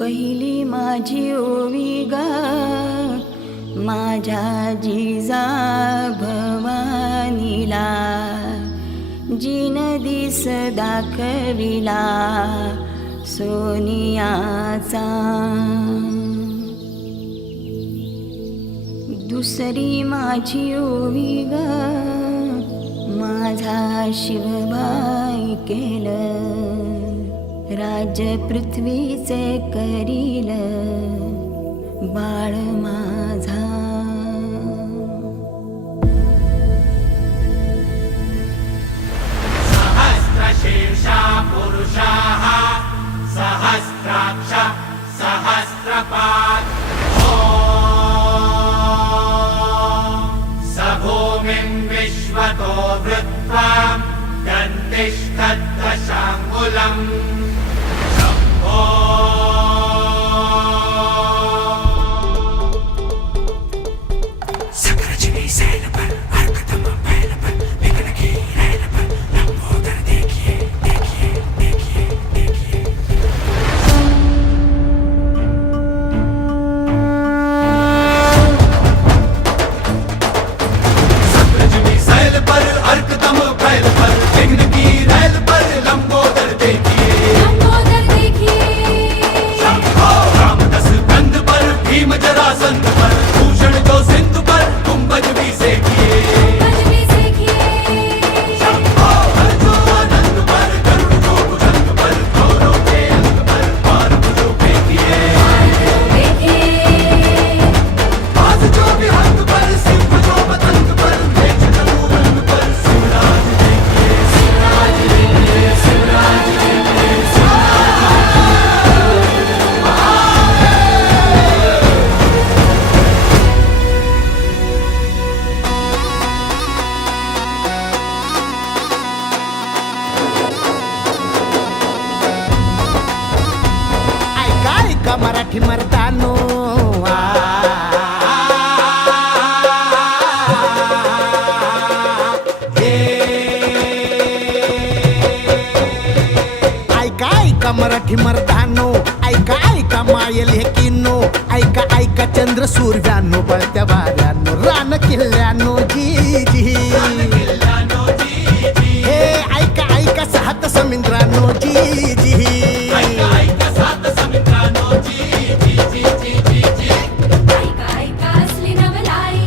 पहिली माझी ओवी गा माझ्या जिजा भवानीला, जिन दिस दाखविला सोनियाचा. दुसरी माझी ओवी ग माझा शिवबाई केलं, राज्य पृथ्वीचे करील बाळ माझा. सहस्रशीर्षा पुरुषाः सहस्राक्ष सहस्रपात्. स भूमिं विश्वतो वृत्वा दन्तिष्ठद्दशाङ्गुलम्. सकरजनी सैल पर हरकतम पहल पर विघ्न की रैल पर लंबोदर देखिए देखिए देखिए देखिए. सकरजनी सैल पर हरकतम पहल पर विघ्न की रैल पर लंबोदर देखिए लंबोदर देखिए. रामदस कंध पर भीम जरासंध पर भूषण जो सिंधु पर कुंभज भी सेकिए जो आनंद पर गरुड़ जो भुजंग पर गौरव के अंग पर पार जो फेंकिए. बाज जो विहंग पर सिंह जो पतंग पर मेष तनु रंग पर शिवराज देखिए शिवराज देखिए शिवराज देखिए ऐका ऐका मराठी मर्दानो, ऐका ऐका मराठी मर्दानो, ऐका ऐका मायल हे किन्नो, ऐका ऐका चंद्र सूर्यानो, बळत्या वाऱ्यानो, रान किल्ल्यानो जी जी. हे ऐका ऐका सात समुद्रानो जी जी. ऐका सात समुद्रानो जी जी जी जी जी जी. ऐका ऐका असली नवलाई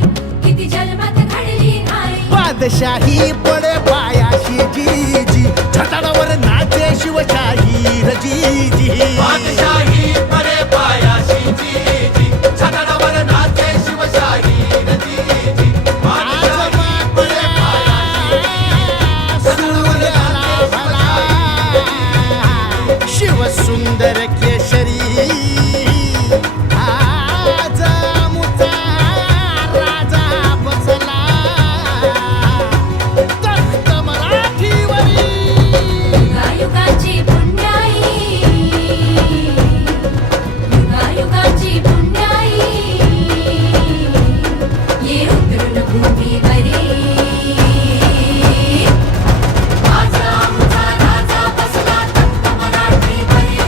किती जन्मात घडली आई. बादशाही पडे पायाशी जी जी, छटाडावर नाचे शिवशाही र जी जी. बादशाही परे पायाशी जी जी, छटाडावर नाचे शिवशाही र जी जी. बादशाही परे शिव सुंदर केशरी आज मुचा राजा बसला तख्त मराठीवरी. युगायुगाची पुण्याई युगायुगाची पुण्याई ये उतरून भूमीवरी. आजा आमचा राजा बसला तख्त मराठीवरी.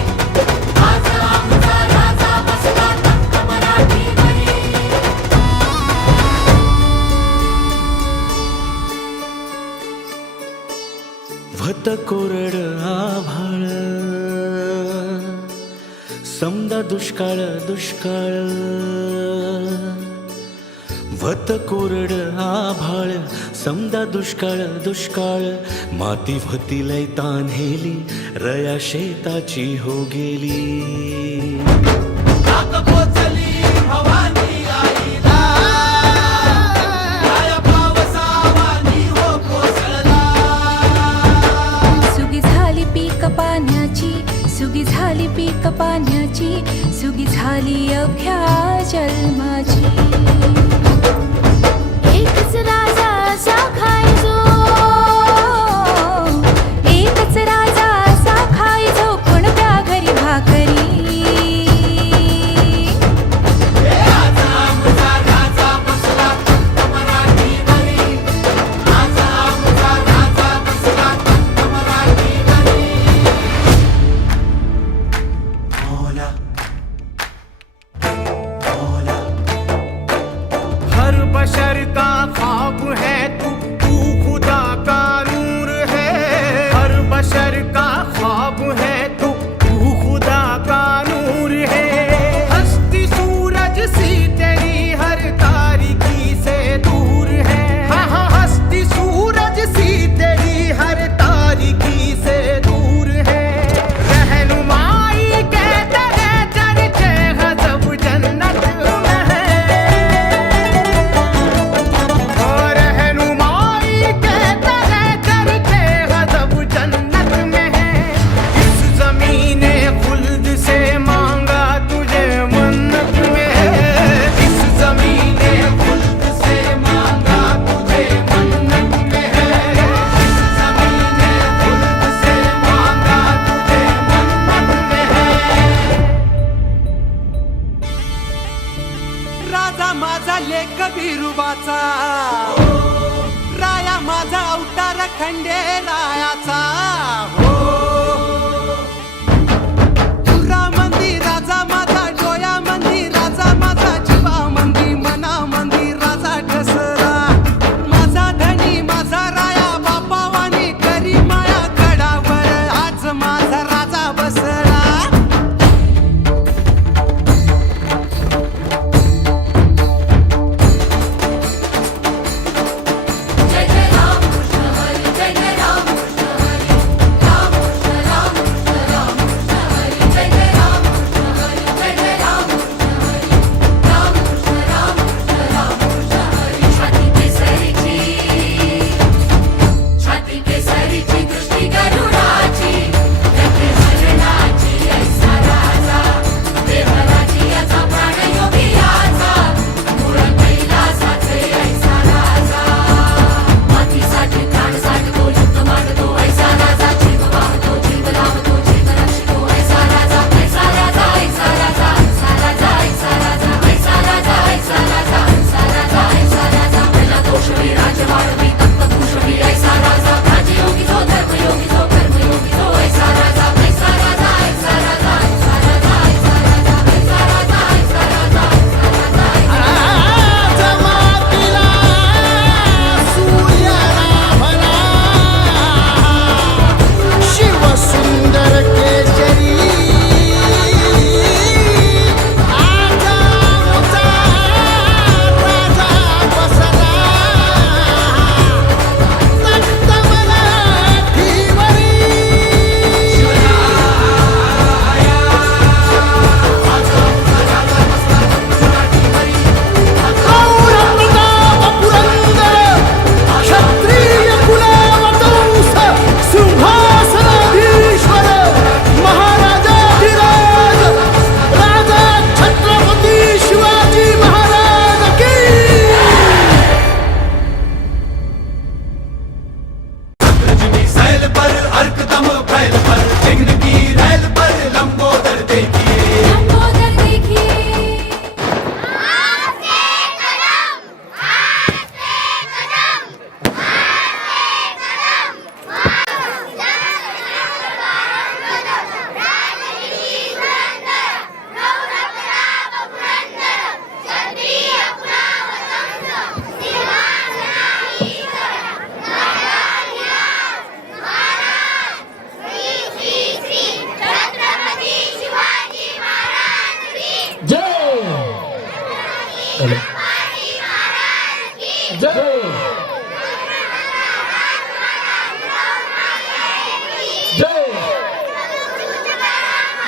आजा आमचा राजा बसला तख्त मराठीवरी. व्हत कोरड आभाळ समदा दुष्काळ दुष्काळ. व्हत कोरड आभाळ समदा दुष्काळ दुष्काळ. माती व्हती लय तान्हेली रया शेताची हो गेली. नाक पोचली भवानी आईला, काय पावसावानी हो कोसळला. सुगी झाली पीक पाण्याची सुगी झाली पीक पाण्याची सुगी झाली अवघ्या जन्माची. एकच राजा असा खायचो एकच राजा असा खायचो कोणत्या घरी भाकरी. आजा आमचा राजा बसला तख्त मराठीवरी. आजा आमचा राजा बसला तख्त मराठीवरी. बिरुबाचा राया माझा अवतार खंडेरायाचा हो तुरा मंदी राजा माझा डोया मंदी राजा माझा जीवा मंदी मना मंदी राजा ठसला माझा धनी माझा राया बापावानी करी माया गडावर आज माझा राजा बसला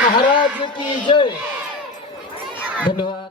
महाराज की जय. धन्यवाद.